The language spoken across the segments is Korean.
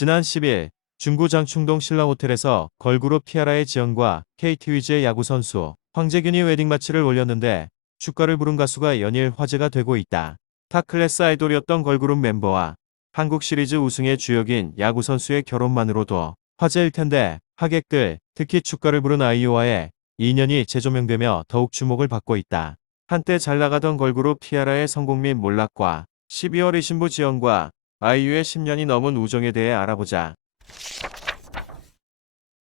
지난 10일 중구 장충동 신라호텔에서 걸그룹 티아라의 지연과 KT 위즈의 야구 선수 황재균이 웨딩 마치를 올렸는데 축가를 부른 가수가 연일 화제가 되고 있다. 타 클래스 아이돌이었던 걸그룹 멤버와 한국 시리즈 우승의 주역인 야구 선수의 결혼만으로도 화제일 텐데 하객들, 특히 축가를 부른 아이유와의 인연이 재조명되며 더욱 주목을 받고 있다. 한때 잘 나가던 걸그룹 티아라의 성공 및 몰락과 12월 신부 지연과 아이유의 10년이 넘은 우정에 대해 알아보자.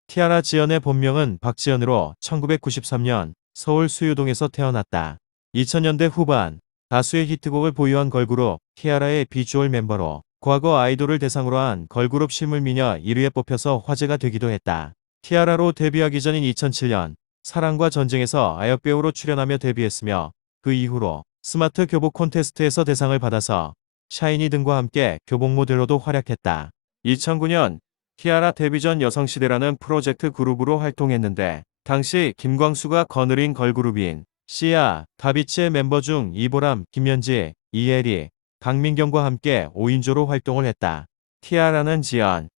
티아라 지연의 본명은 박지연으로 1993년 서울 수유동에서 태어났다. 2000년대 후반 다수의 히트곡을 보유한 걸그룹 티아라의 비주얼 멤버로 과거 아이돌을 대상으로 한 걸그룹 실물미녀 1위에 뽑혀서 화제가 되기도 했다. 티아라로 데뷔하기 전인 2007년 사랑과 전쟁에서 아역배우로 출연하며 데뷔했으며 그 이후로 스마트 교복 콘테스트에서 대상을 받아서 샤이니 등과 함께 교복 모델로도 활약했다. 2009년 티아라 데뷔 전 여성시대라는 프로젝트 그룹으로 활동했는데 당시 김광수가 거느린 걸그룹인 씨야, 다비치의 멤버 중 이보람, 김연지, 이혜리, 강민경과 함께 5인조로 활동을 했다. 티아라는 지연,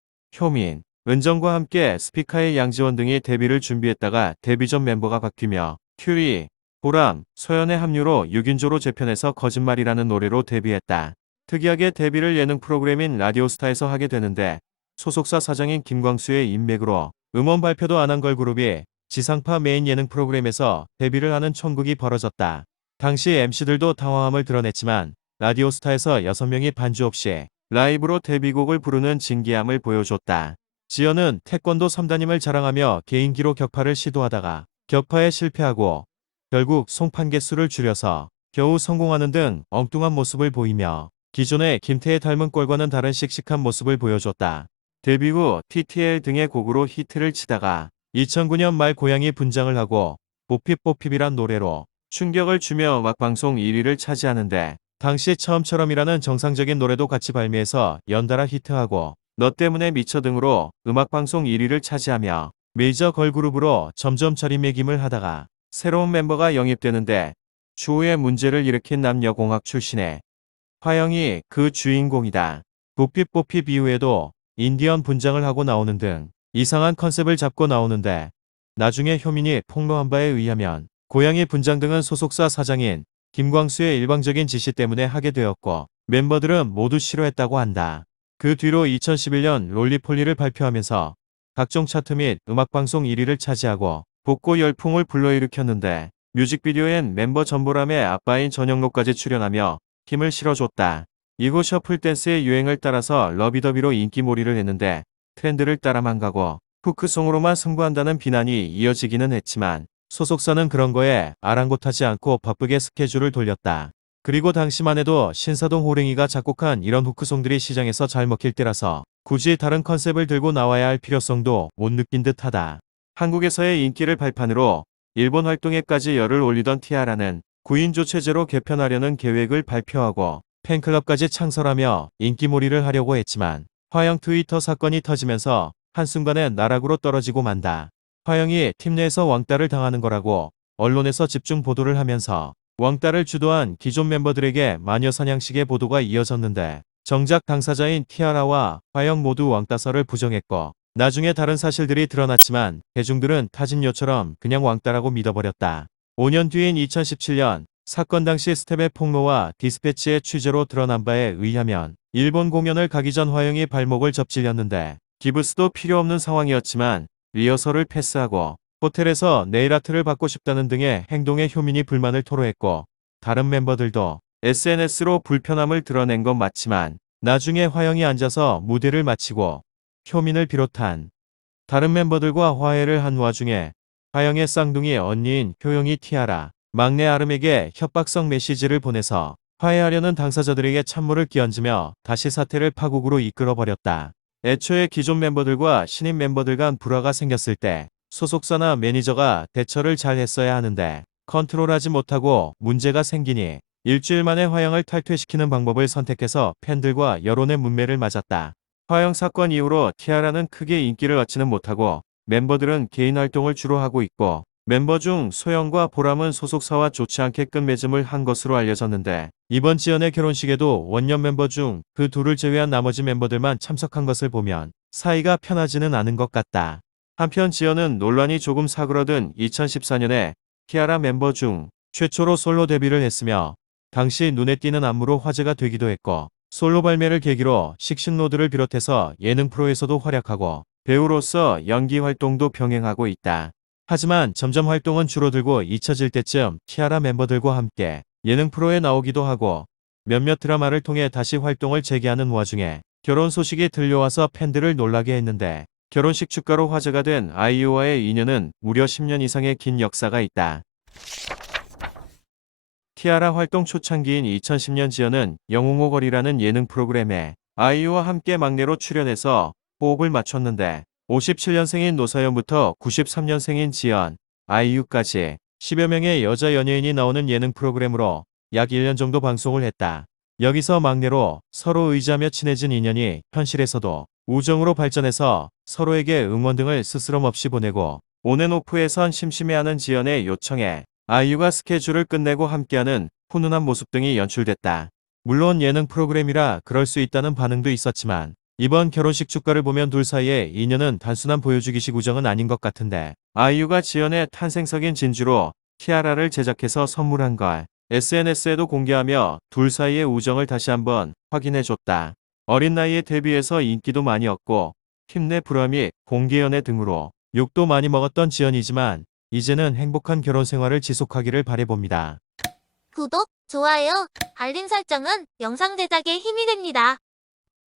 효민, 은정과 함께 스피카의 양지원 등이 데뷔를 준비했다가 데뷔 전 멤버가 바뀌며 큐리, 보람, 소연의 합류로 6인조로 재편해서 거짓말이라는 노래로 데뷔했다. 특이하게 데뷔를 예능 프로그램인 라디오스타에서 하게 되는데 소속사 사장인 김광수의 인맥으로 음원 발표도 안 한 걸그룹이 지상파 메인 예능 프로그램에서 데뷔를 하는 천국이 벌어졌다. 당시 MC들도 당황함을 드러냈지만 라디오스타에서 6명이 반주 없이 라이브로 데뷔곡을 부르는 진기함을 보여줬다. 지연은 태권도 3단임을 자랑하며 개인기로 격파를 시도하다가 격파에 실패하고 결국 송판 개수를 줄여서 겨우 성공하는 등 엉뚱한 모습을 보이며 기존의 김태애 닮은 꼴과는 다른 씩씩한 모습을 보여줬다. 데뷔 후 TTL 등의 곡으로 히트를 치다가 2009년 말 고양이 분장을 하고 뽀핍뽀핍이란 노래로 충격을 주며 음악방송 1위를 차지하는데 당시 처음처럼이라는 정상적인 노래도 같이 발매해서 연달아 히트하고 너 때문에 미쳐 등으로 음악방송 1위를 차지하며 메이저 걸그룹으로 점점 자리매김을 하다가 새로운 멤버가 영입되는데 추후에 문제를 일으킨 남녀공학 출신의 화영이 그 주인공이다. 뽀핍뽀핍 이후에도 인디언 분장을 하고 나오는 등 이상한 컨셉을 잡고 나오는데 나중에 효민이 폭로한 바에 의하면 고양이 분장 등은 소속사 사장인 김광수의 일방적인 지시 때문에 하게 되었고 멤버들은 모두 싫어했다고 한다. 그 뒤로 2011년 롤리폴리를 발표하면서 각종 차트 및 음악방송 1위를 차지하고 복고 열풍을 불러일으켰는데 뮤직비디오엔 멤버 전보람의 아빠인 전영록까지 출연하며 힘을 실어줬다. 이후 셔플 댄스의 유행을 따라서 러비더비로 인기몰이를 했는데 트렌드를 따라만 가고 후크송으로만 승부한다는 비난이 이어지기는 했지만 소속사는 그런 거에 아랑곳하지 않고 바쁘게 스케줄을 돌렸다. 그리고 당시만 해도 신사동 호랭이가 작곡한 이런 후크송들이 시장에서 잘 먹힐 때라서 굳이 다른 컨셉을 들고 나와야 할 필요성도 못 느낀 듯하다. 한국에서의 인기를 발판으로 일본 활동에까지 열을 올리던 티아라는 9인조 체제로 개편하려는 계획을 발표하고 팬클럽까지 창설하며 인기몰이를 하려고 했지만 화영 트위터 사건이 터지면서 한순간에 나락으로 떨어지고 만다. 화영이 팀 내에서 왕따를 당하는 거라고 언론에서 집중 보도를 하면서 왕따를 주도한 기존 멤버들에게 마녀 사냥식의 보도가 이어졌는데 정작 당사자인 티아라와 화영 모두 왕따설을 부정했고 나중에 다른 사실들이 드러났지만 대중들은 타진요처럼 그냥 왕따라고 믿어버렸다. 5년 뒤인 2017년 사건 당시 스텝의 폭로와 디스패치의 취재로 드러난 바에 의하면 일본 공연을 가기 전 화영이 발목을 접질렸는데 기부스도 필요 없는 상황이었지만 리허설을 패스하고 호텔에서 네일아트를 받고 싶다는 등의 행동에 효민이 불만을 토로했고 다른 멤버들도 SNS로 불편함을 드러낸 건 맞지만 나중에 화영이 앉아서 무대를 마치고 효민을 비롯한 다른 멤버들과 화해를 한 와중에 화영의 쌍둥이 언니인 효영이 티아라, 막내 아름에게 협박성 메시지를 보내서 화해하려는 당사자들에게 찬물을 끼얹으며 다시 사태를 파국으로 이끌어버렸다. 애초에 기존 멤버들과 신인 멤버들 간 불화가 생겼을 때 소속사나 매니저가 대처를 잘 했어야 하는데 컨트롤하지 못하고 문제가 생기니 일주일 만에 화영을 탈퇴시키는 방법을 선택해서 팬들과 여론의 문매를 맞았다. 화영 사건 이후로 티아라는 크게 인기를 얻지는 못하고 멤버들은 개인 활동을 주로 하고 있고 멤버 중 소영과 보람은 소속사와 좋지 않게 끝맺음을 한 것으로 알려졌는데 이번 지연의 결혼식에도 원년 멤버 중 그 둘을 제외한 나머지 멤버들만 참석한 것을 보면 사이가 편하지는 않은 것 같다. 한편 지연은 논란이 조금 사그러든 2014년에 키아라 멤버 중 최초로 솔로 데뷔를 했으며 당시 눈에 띄는 안무로 화제가 되기도 했고 솔로 발매를 계기로 식신로드를 비롯해서 예능 프로에서도 활약하고 배우로서 연기 활동도 병행하고 있다. 하지만 점점 활동은 줄어들고 잊혀질 때쯤 키아라 멤버들과 함께 예능 프로에 나오기도 하고 몇몇 드라마를 통해 다시 활동을 재개하는 와중에 결혼 소식이 들려와서 팬들을 놀라게 했는데 결혼식 축가로 화제가 된 아이유와의 인연은 무려 10년 이상의 긴 역사가 있다. 키아라 활동 초창기인 2010년 지연은 영웅오걸이라는 예능 프로그램에 아이유와 함께 막내로 출연해서 호흡을 맞췄는데 57년생인 노사연부터 93년생인 지연, 아이유까지 10여 명의 여자 연예인이 나오는 예능 프로그램으로 약 1년 정도 방송을 했다. 여기서 막내로 서로 의지하며 친해진 인연이 현실에서도 우정으로 발전해서 서로에게 응원 등을 스스럼 없이 보내고 온앤오프에선 심심해하는 지연의 요청에 아이유가 스케줄을 끝내고 함께하는 훈훈한 모습 등이 연출됐다. 물론 예능 프로그램이라 그럴 수 있다는 반응도 있었지만 이번 결혼식 축가를 보면 둘 사이의 인연은 단순한 보여주기식 우정은 아닌 것 같은데 아이유가 지연의 탄생석인 진주로 티아라를 제작해서 선물한 걸 SNS에도 공개하며 둘 사이의 우정을 다시 한번 확인해줬다. 어린 나이에 데뷔해서 인기도 많이 얻고 힘내 불화및 공개연애 등으로 욕도 많이 먹었던 지연이지만 이제는 행복한 결혼 생활을 지속하기를 바라봅니다. 구독, 좋아요, 알림 설정은 영상 제작에 힘이 됩니다.